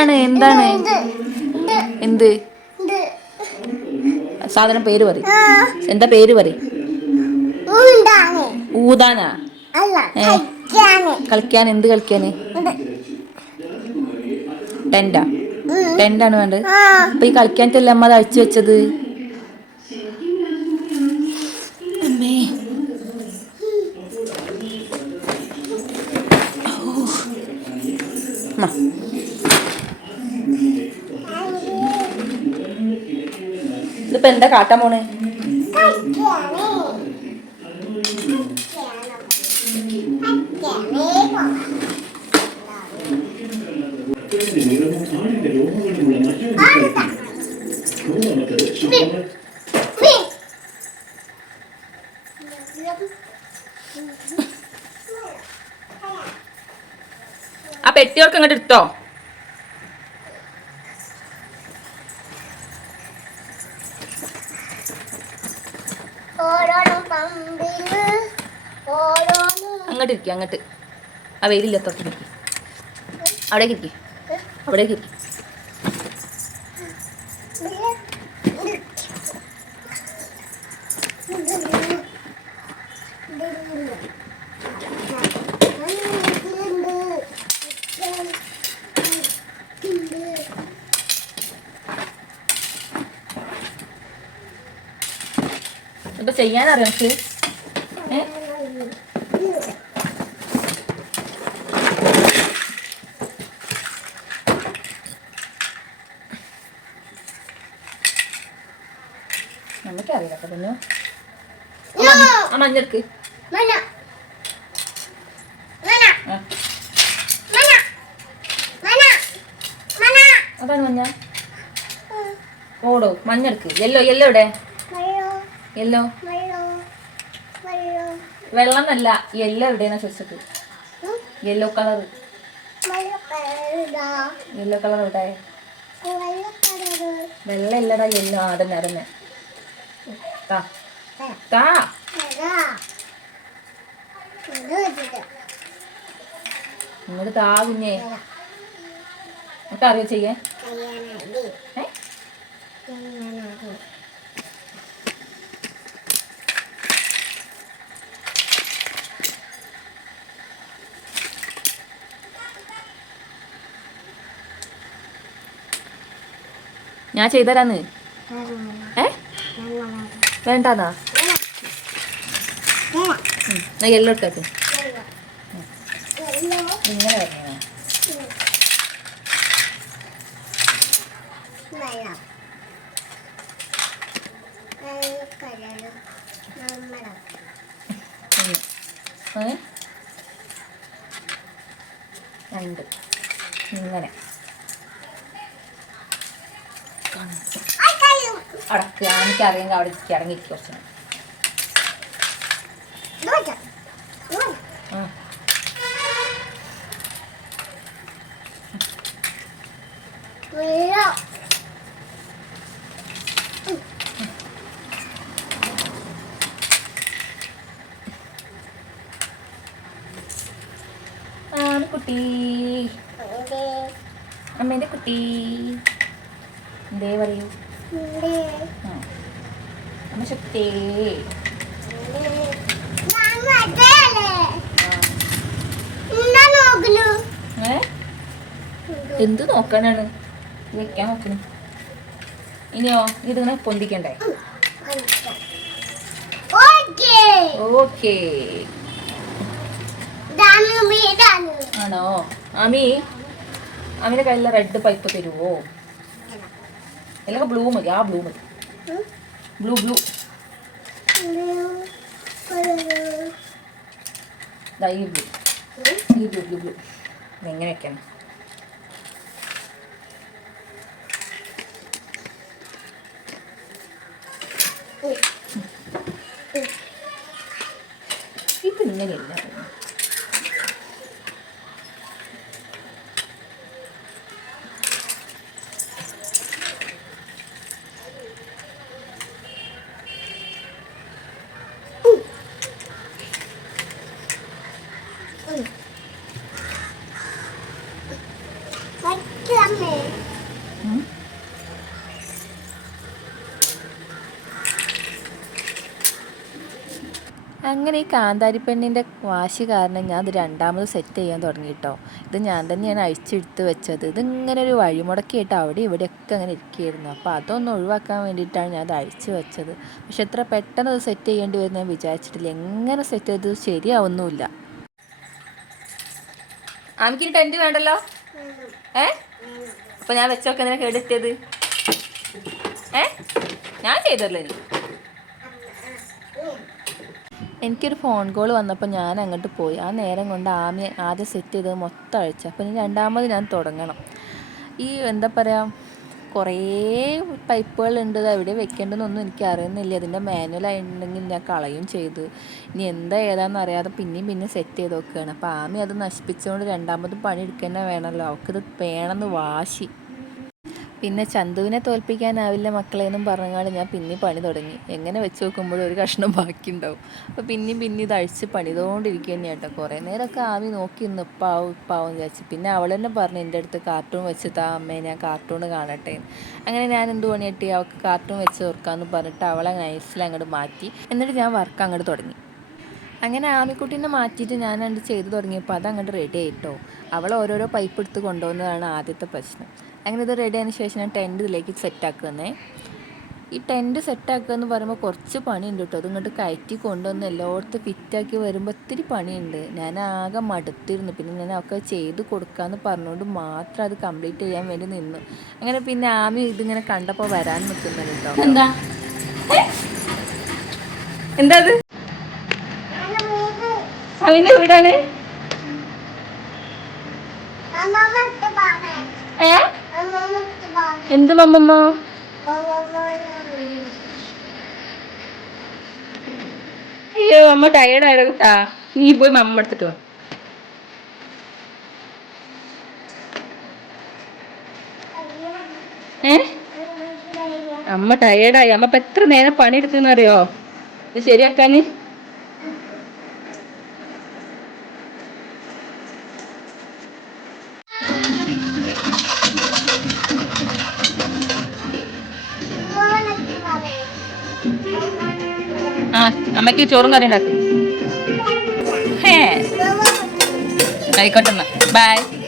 എന്താണ് എന്താണ് എന്ത് സാധനം പേര് പറ. എന്താ പേര് പറ. ഊതാനാ? കളിക്കാൻ എന്ത് കളിക്കാന്? ടെൻഡാ? ടെൻഡാണ് വേണ്ടത്. അപ്പൊ ഈ കളിക്കാനിട്ടല്ലേ അമ്മ അത് അഴിച്ചു വെച്ചത്? അമ്മേ ഇതിപ്പോ എന്താ കാട്ടാൻ പോണ്? ആ പെട്ടിയോർക്ക് അങ്ങോട്ട് എടുത്തോ. അങ്ങോട്ട് ഇരിക്കുക. അങ്ങോട്ട് ആ വെയിലില്ലാത്തോട്ട് ഇരിക്കുക. അവിടേക്ക് ഇരിക്കുക. അവിടേക്ക് ഇരിക്കുക. ഇപ്പൊ ചെയ്യാനറിയാം എനിക്ക്. നമുക്കറിയില്ല കേട്ടോ പിന്നെ. ആ മഞ്ഞെടുക്ക്. അതാണ് മഞ്ഞ. ഓടോ മഞ്ഞെടുക്ക്. യെല്ലോ യെല്ലോ ഇവിടെ. യെല്ലോ വെള്ളം എന്നല്ല, യെല്ലോ എവിടെയാ ചോദിച്ചത്? Yellow colour. യെല്ലോ കളർ എവിടെ? വെള്ള ഇല്ലടാ, യെല്ലോ. അതന്നെ അതന്നെ. ഇങ്ങോട്ട് താ കുഞ്ഞേ. നമുക്ക് അറിയോ ചെയ്യാൻ? ഞാൻ ചെയ്തരാന്ന്. വേണ്ടാന്നാ? യെല്ലോ ഇട്ടത് ഇങ്ങനെ വരണോ? രണ്ട് ഇങ്ങനെ അടക്കുക. എനിക്കറിയാമെങ്കിൽ അവിടെ ഇറങ്ങിയിരിക്കും കുറച്ച്. കുട്ടി അമ്മേന്റെ കുട്ടി എന്തേ പറയൂ? അമ്മ ശക്തി. എന്ത് നോക്കാനാണ് വെക്കാൻ നോക്കണ? ഇനിയോ ഇതിങ്ങനെ പൊന്തിക്കണ്ടേ? ഓക്കേ ആണോ? ആമിന്റെ കയ്യിലുള്ള റെഡ് പൈപ്പ് തരുവോ? അല്ലെങ്കിൽ ബ്ലൂ മതി. ആ ബ്ലൂ മതി. ബ്ലൂ ബ്ലൂ ഈ ബ്ലൂ ഈ ബ്ലൂ ബ്ലൂ ബ്ലൂ എങ്ങനെ വെക്കണം? ഇപ്പം ഇങ്ങനെയല്ല. അങ്ങനെ ഈ കാന്താരിപ്പെണ്ണിൻ്റെ വാശി കാരണം ഞാൻ അത് രണ്ടാമത് സെറ്റ് ചെയ്യാൻ തുടങ്ങി കേട്ടോ. ഇത് ഞാൻ തന്നെയാണ് അഴിച്ചെടുത്ത് വെച്ചത്. ഇതിങ്ങനെ ഒരു വഴിമുടക്കിയിട്ട് അവിടെ ഇവിടെയൊക്കെ അങ്ങനെ ഇരിക്കുകയായിരുന്നു. അപ്പോൾ അതൊന്ന് ഒഴിവാക്കാൻ വേണ്ടിയിട്ടാണ് ഞാൻ അത് അഴിച്ച് വെച്ചത്. പക്ഷെ എത്ര പെട്ടെന്ന് അത് സെറ്റ് ചെയ്യേണ്ടി വരുന്ന ഞാൻ വിചാരിച്ചിട്ടില്ല. എങ്ങനെ സെറ്റ് ചെയ്തത് ശരിയാവുന്നുമില്ല. ആമിക്കിനി ടെൻറ്റ് വേണ്ടല്ലോ. അപ്പോൾ ഞാൻ വെച്ചൊക്കെ എന്തിനാ കേടെത്തിയത്? ഞാൻ ചെയ്തല്ലോ. എനിക്കൊരു ഫോൺ കോൾ വന്നപ്പോൾ ഞാൻ അങ്ങോട്ട് പോയി. ആ നേരം കൊണ്ട് ആദ്യം സെറ്റ് ചെയ്തത് മൊത്തം അഴിച്ചു. അപ്പോൾ ഇനി രണ്ടാമത് ഞാൻ തുടങ്ങണം. ഈ എന്താ പറയുക, കുറേ പൈപ്പുകളുണ്ട്. എവിടെ വെക്കേണ്ടതെന്നൊന്നും എനിക്ക് അറിയുന്നില്ല. അതിൻ്റെ മാനുവലായിട്ടുണ്ടെങ്കിൽ ഞാൻ കളയും ചെയ്ത്. ഇനി ഏതാണെന്ന് അറിയാതെ പിന്നെയും സെറ്റ് ചെയ്ത് നോക്കുകയാണ്. അപ്പോൾ ആമി അത് നശിപ്പിച്ചുകൊണ്ട് രണ്ടാമത് പണി എടുക്കുക തന്നെ വേണമല്ലോ. അവൾക്കിത് വേണമെന്ന് വാശി. പിന്നെ ചന്തുവിനെ തോൽപ്പിക്കാനാവില്ല മക്കളെ എന്നും പറഞ്ഞാൽ ഞാൻ പിന്നെ പണി തുടങ്ങി. എങ്ങനെ വെച്ച് നോക്കുമ്പോഴും ഒരു കഷ്ണം ബാക്കിയുണ്ടാവും. അപ്പോൾ പിന്നെയും ഇത് അഴിച്ച് പണിതുകൊണ്ടിരിക്കുക തന്നെയാണ് കേട്ടോ. കുറേ നേരമൊക്കെ ആവി നോക്കി ഇന്ന് ഇപ്പാവും വിചാരിച്ചു. പിന്നെ അവൾ തന്നെ പറഞ്ഞു എൻ്റെ അടുത്ത് കാർട്ടൂൺ വെച്ച് താ അമ്മേ, ഞാൻ കാർട്ടൂൺ കാണട്ടെ. അങ്ങനെ ഞാൻ എന്ത് പണി കിട്ടി, അവൾക്ക് കാർട്ടൂൺ വെച്ച് തീർക്കാമെന്ന് പറഞ്ഞിട്ട് അവളെ നൈസിൽ അങ്ങോട്ട് മാറ്റി. എന്നിട്ട് ഞാൻ വർക്ക് അങ്ങോട്ട് തുടങ്ങി. അങ്ങനെ ആമിക്കുട്ടീനെ മാറ്റിയിട്ട് ഞാൻ അങ്ങോട്ട് ചെയ്ത് തുടങ്ങിയപ്പോൾ അത് അങ്ങോട്ട് റെഡി ആയിട്ടോ. അവൾ ഓരോരോ പൈപ്പ് എടുത്ത് കൊണ്ടുപോകുന്നതാണ് ആദ്യത്തെ പ്രശ്നം. അങ്ങനെ ഇത് റെഡി ആയതിനു ശേഷം ഞാൻ ടെൻറ്റ് ഇതിലേക്ക് സെറ്റാക്കുന്നേ. ഈ ടെൻറ്റ് സെറ്റാക്കുക എന്ന് പറയുമ്പോൾ കുറച്ച് പണിയുണ്ട് കേട്ടോ. അതിങ്ങോട്ട് കയറ്റി കൊണ്ടുവന്ന് എല്ലായിടത്തും ഫിറ്റാക്കി വരുമ്പോൾ ഒത്തിരി പണിയുണ്ട്. ഞാൻ ആകെ മടുത്തിരുന്നു. പിന്നെ ഞാൻ അവൾക്ക് ചെയ്ത് കൊടുക്കാമെന്ന് പറഞ്ഞുകൊണ്ട് മാത്രം അത് കംപ്ലീറ്റ് ചെയ്യാൻ വേണ്ടി നിന്നു. അങ്ങനെ പിന്നെ ആമി ഇതിങ്ങനെ കണ്ടപ്പോൾ വരാൻ നിൽക്കുന്നത് കേട്ടോ. എന്താ അത്? അവൻ്റെ വീടാണ്. എന്ത് മമ്മമ്മ? അയ്യോ അമ്മ ടയേർഡായത് കേട്ടാ. നീ പോയി മമ്മ എടുത്തിട്ട് വാ. അമ്മ ടയേർഡായി. അമ്മ ഇപ്പം എത്ര നേരം പണിയെടുത്തെന്നറിയോ ഇത് ശരിയാക്കാന്? അമ്മയ്ക്ക് ചോറും കറി ഉണ്ടാക്കും. ആയിക്കോട്ടെ, ബൈ.